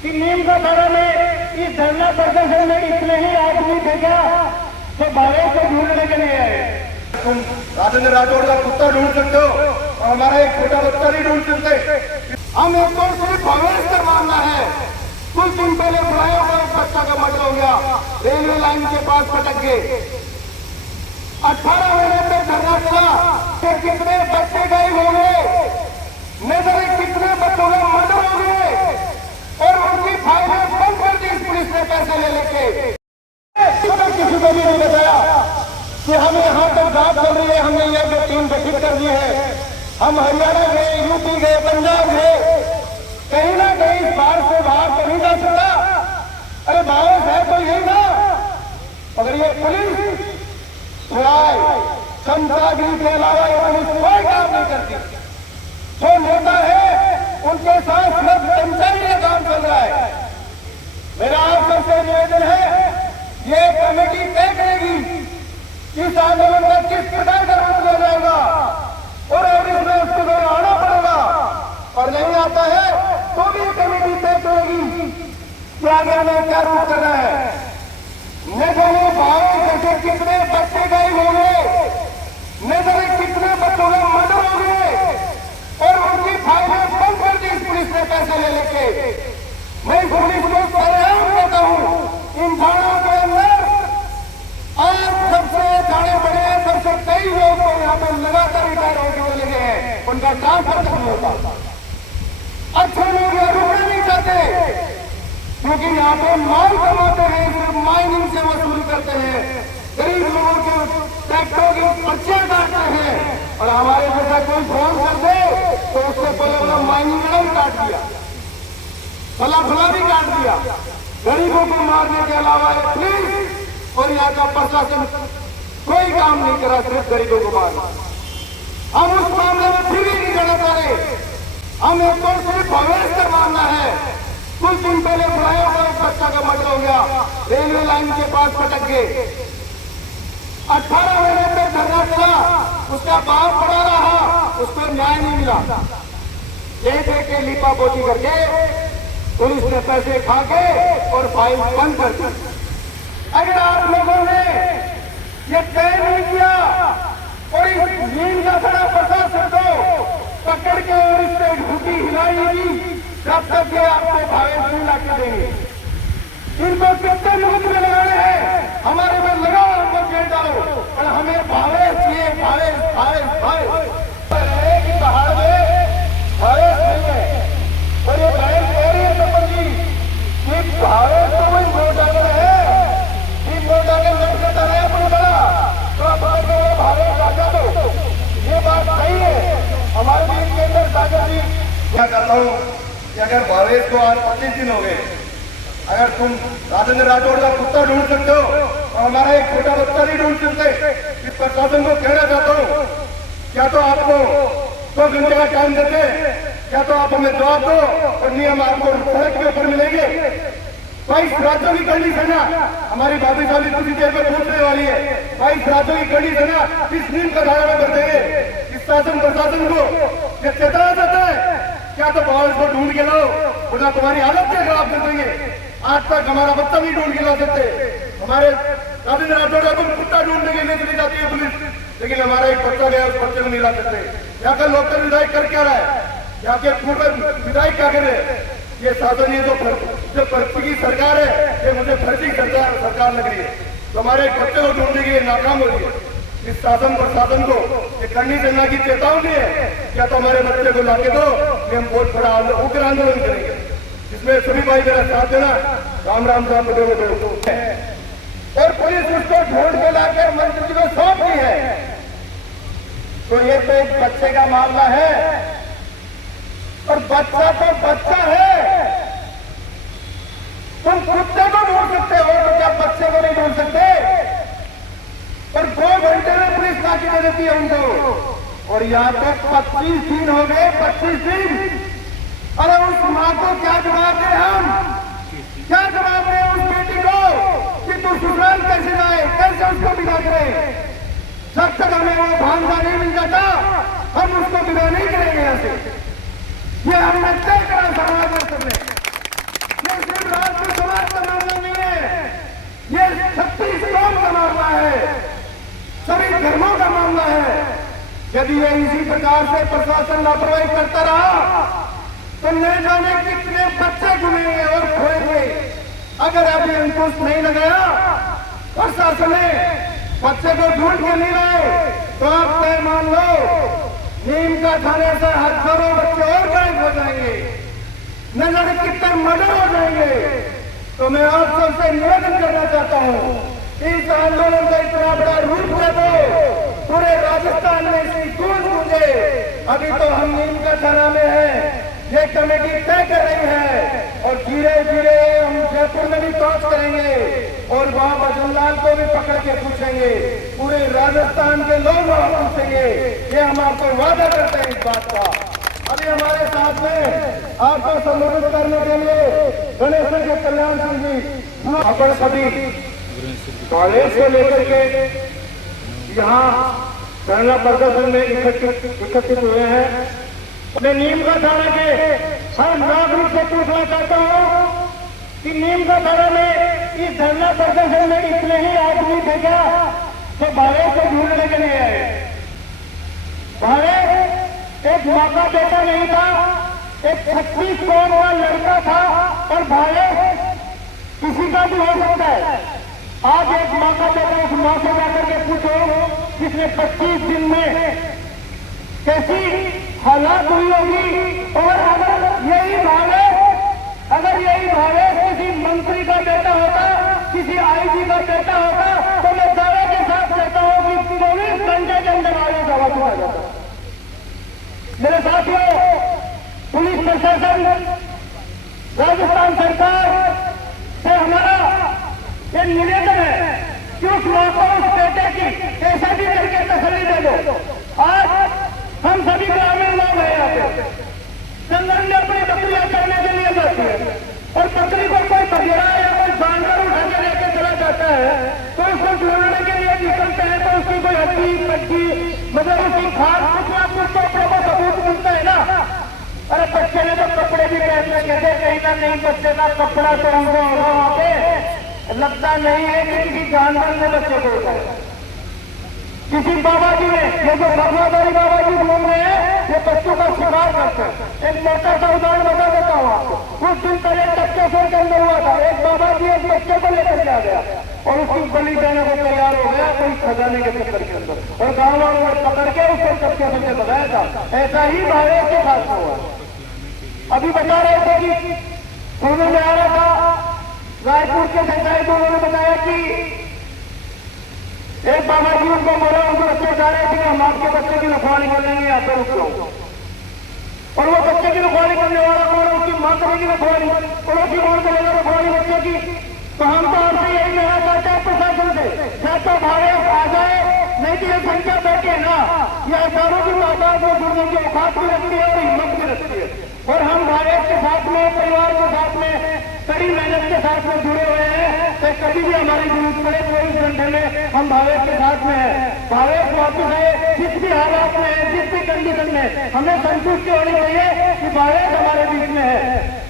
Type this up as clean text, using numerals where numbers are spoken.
कि नीम का थाना में इस धरना प्रदर्शन में इतने ही आदमी भेजा जो भावे को ढूंढने के लिए आए। तुम राजेंद्र राठौड़ का कुत्ता ढूंढ सकते हो और हमारा एक छोटा बच्चा नहीं ढूंढ सकते। हमें तो सिर्फ भवेश का मामला है। कुछ दिन पहले बुलाया हुआ एक बच्चा का मर्डर हो गया, रेलवे लाइन के पास पटक गए। 18 महीने तक धरना चला कि कितने बच्चे गायब हो गए, नजर कितने बच्चों का मर्डर हो गए और उनकी फाइलें बंद कर दी पुलिस ने पैसे ले लेके। किसी को भी नहीं बताया कि हम यहाँ तक बात चल रही है, हमने यह टीम गठित कर दी है। हम हरियाणा गए, यूपी गए, पंजाब गए, कहीं ना कहीं इस बार से बाहर तो नहीं जा सकता। अरे बाहर है तो यही ना, मगर ये पुलिस क्षमतागिरी के अलावा ये पुलिस कोई काम नहीं करती। जो नेता है उनके साथ सिर्फ कर्मचारी का काम चल रहा है। मेरा आप सबसे निवेदन है, ये कमेटी तय करेगी कि इस आंदोलन का किस प्रकार का रूप लिया जाएगा और इसमें उसको आना पड़ेगा, और नहीं आता है तो भी कमेटी तय करेगी कि आगे हमें क्या रूप करना है। नजर भाव जैसे कितने बच्चे गायब हो गए, नजर कितने बच्चों का मर्डर हो गए और उनकी फाइलें बंद कर दी पुलिस ने पैसे ले लेके। मैं पुलिस को सरेआम कहता हूँ, इन थानों के अंदर आज सबसे जाने बड़े सबसे कई लोग तो यहाँ पे लगातार रिटायर होकर लगे हैं, उनका ट्रांसफर नहीं होता। अच्छे लोग यहाँ रुकना नहीं चाहते क्योंकि यहाँ पे माल कमाते हैं, सिर्फ माइनिंग से वसूल करते हैं, गरीब लोगों के ट्रैक्टरों की पर्चियां काटते हैं और हमारे जैसा कोई फोन कर दे तो उससे पहले वाला माइनिंग का भी काट दिया, फला फला भी काट दिया। गरीबों को मारने के अलावा पुलिस और यहाँ का प्रशासन कोई काम नहीं करा, सिर्फ गरीबों को मारना। हम उस मामले में फिर भी नहीं जाना चाह रहे। हमें तो सिर्फ भवेश का मामला है। कुछ दिन पहले बुलाया हुआ एक बच्चा का मर्डर हो गया, रेलवे लाइन के पास पटक गए। 18 महीने तक धरना चला, उसका बाप पड़ा रहा, उसको न्याय नहीं मिला। दे के लिपा पोती करके पुलिस ने पैसे खा के और फाइल बंद कर दी। अगर आप लोगों ने ये तय नहीं किया और इस नीम का खड़ा प्रशासन को पकड़ के और इससे घुटी हिलाएगी, तब तक ये आपको भावेश नहीं लाके देंगे। इनको कितने मुफ्त में लगाने हैं, हमारे में लगाओ, हमको जेल डालो, और हमें भावेश चाहिए, भावेश भावेश भावेश। पहाड़ में भावेश नहीं है और ये भावेश कह रही है संबंधी कि भावेश तो वही वोट आगे है, वोट आगे लट करता है अपने बड़ा, तो आप भावेश आजा दो। ये बात सही है। हमारे बीच के अंदर सागर जी क्या करता हूँ कि अगर भावेश को आज 25 दिन हो गए, अगर तुम राजेंद्र राठौड़ का कुत्ता ढूंढ सकते हो और हमारा एक छोटा बच्चा नहीं ढूंढ सकते। इस प्रशासन को कहना चाहता हूँ, क्या तो आपको 2 घंटे का टाइम देते, क्या तो आप हमें जवाब दो और नियम आपको सड़क के ऊपर मिलेंगे। 22 राज्यों की कड़ी सेना, हमारी भाभी साली कुछ देर में पूछने वाली है, 22 राज्यों की कड़ी सेना इस नीम का धारा में कर देंगे। इस शासन प्रशासन को यह चेताया जाता है, क्या तो भावेश को ढूंढ के लाओ वरना तुम्हारी हालत क्या खराब कर देंगे। आज तक हमारा बच्चा नहीं ढूंढ के ला सकते। हमारे राजेंद्र राठौड़ का तुम कुत्ता ढूंढने के लिए चली जाती है पुलिस, लेकिन हमारा एक बच्चा गया, उस बच्चे को नहीं ला सकते। यहाँ का लोकल विधायक कर क्या रहा है, यहाँ के पूर्व विधायक क्या कर रहे हैं। ये शासन, ये जो फर्जी की सरकार है, ये मुझे फर्जी सरकार लग रही है। तो हमारे एक बच्चे को ढूंढने के लिए नाकाम हो रही है। इस शासन प्रशासन को ये करनी सेना की चेतावनी है, क्या तो हमारे बच्चे को लाके दो, हम बहुत बड़ा उग्र आंदोलन करेंगे, जिसमें सभी भाई मेरा साथ देना। राम राम साहब और पुलिस उसको ढूंढ के लाकर मंत्री जी को सौंप दी है। तो ये तो एक बच्चे का मामला है और बच्चा तो बच्चा है। तुम कुत्ते को ढूंढ सकते हो तो क्या बच्चे को नहीं ढूंढ सकते। और 2 घंटे में पुलिस लाठी दे देती है उनको, और यहाँ तक 25 दिन हो गए, 25 दिन। अरे उस माँ को क्या जवाब दें हम, क्या जवाब दें उस बेटी को कि तू ससुराल कैसे जाए, कैसे उसको विदा करें। जब तक हमें वो भांजा नहीं मिल जाता हम उसको विदा नहीं करेंगे यहाँ से। ये हमने तय करा समाज में, प्रकार से प्रशासन लापरवाही करता रहा तो न जाने कितने बच्चे गुमेंगे और खोएंगे। अगर अभी अंकुश नहीं लगाया प्रशासन ने, बच्चे को ढूंढ के नहीं लाए, तो आप तय मान लो नीम का खाने से हजारों बच्चे और गायब हो जाएंगे, न जाने कितने मर्डर हो जाएंगे। तो मैं आप सबसे निवेदन करना चाहता हूँ, इस आंदोलन का इतना बड़ा रूप दे दो, पूरे राजस्थान में इसकी गूंज गूंजे। अभी तो हम नीम का थाना में हैं, ये कमेटी तय कर रही है और धीरे धीरे हम जयपुर में भी टॉर्च करेंगे और वहां भजनलाल को भी पकड़ के पूछेंगे, पूरे राजस्थान के लोग वहां पूछेंगे। ये हम आपको वादा करते हैं इस बात का। अभी हमारे साथ में आपको संबोधित करने के लिए गणेश जी कल्याण सिंह जी अपन सभी कॉलेज से लेकर के यहाँ धरना प्रदर्शन में इकट्ठित हुए हैं। मैं नीम का थाना के हर नागरिक से पूछना चाहता हूँ कि नीम का थाना में इस धरना प्रदर्शन में इतने ही आदमी थे क्या जो भारत को ढूंढने के लिए आए? भारत एक माँ का बेटा नहीं था, एक 36 करोड़ का लड़का था और भारत किसी का भी हो सकता है। आज एक माँ का बेटा उस माँ से जाकर के पूछो जिसने 25 दिन में कैसी हालात हुई होगी। और अगर यही भारत किसी मंत्री का बेटा होता, किसी आईजी का बेटा होता, तो मैं दावे के साथ कहता हूँ कि 24 घंटे के अंदर आगे जवाब आ जाता। मेरे साथियों, पुलिस प्रशासन, राजस्थान सरकार से हमारा ये निवेदन है कि उस माँ को उस बेटे की कैसा भी करके तसल्ली दे दो। आज हम सभी ग्रामीण लोग हैं यहाँ पे, जंगल में अपनी बकरियां चरने के लिए जाती है और बकरी को कोई बघेरा या कोई जानवर उठा के लेके चला जाता है तो उसको ढूंढने के लिए निकलते हैं तो उसकी कोई हड्डी पट्टी मतलब उसकी खाद कुछ ना कुछ तो अपने को सबूत मिलता है ना। अरे बच्चे ने तो कपड़े भी पहनने के थे, कहीं ना कहीं बच्चे का कपड़ा तो उनको वहां पे लगता नहीं है कि किसी जानवर ने बच्चे को उठाया। किसी बाबा जी ने, ये जो भगवादारी बाबा जी घूम रहे हैं, ये बच्चों का शिकार करते हैं। एक मोटा सा उदाहरण बता देता हूँ आपको। कुछ दिन पहले टपकेसर के अंदर हुआ था, एक बाबा जी एक बच्चे को लेकर के आ गया और उसकी बलि देने को तैयार हो गया कोई खजाने के चक्कर के अंदर और गाँव वालों ने पकड़ के उसको टपकेसर से बताया था। ऐसा ही भारत के साथ हुआ। अभी बता रहे थे कि सुनने में आ रहा था, रायपुर के सिंचाई को उन्होंने बताया कि एक बाबा जी उनको बोला, उनको बच्चे जा रहे थे कि हम आपके बच्चे की रखवाली कर लेंगे यहाँ पर उसको। और वो बच्चे की रखवाली करने वाला कौन है? उसकी माँ करेगी रखवाली, पड़ोसी कौन करेगा रखवाली बच्चे की? तो हम तो आपसे यही कहना चाहते हैं प्रशासन से, या तो भारत आ जाए, नहीं तो ये संख्या बैठे ना, ये हजारों की तादाद में जुड़ने की औकात भी रखती है और हिम्मत भी रखती है। और हम भारत के साथ में, परिवार के साथ में, कड़ी मेहनत के साथ में जुड़े हुए हैं। तो कभी भी हमारी जरूरत पड़े 24 घंटे में हम भारत के साथ में है। भारत वापस है, जिस भी हालात में है, जिस भी कंडीशन में, हमें संतुष्टि होनी चाहिए कि भारत हमारे बीच में है।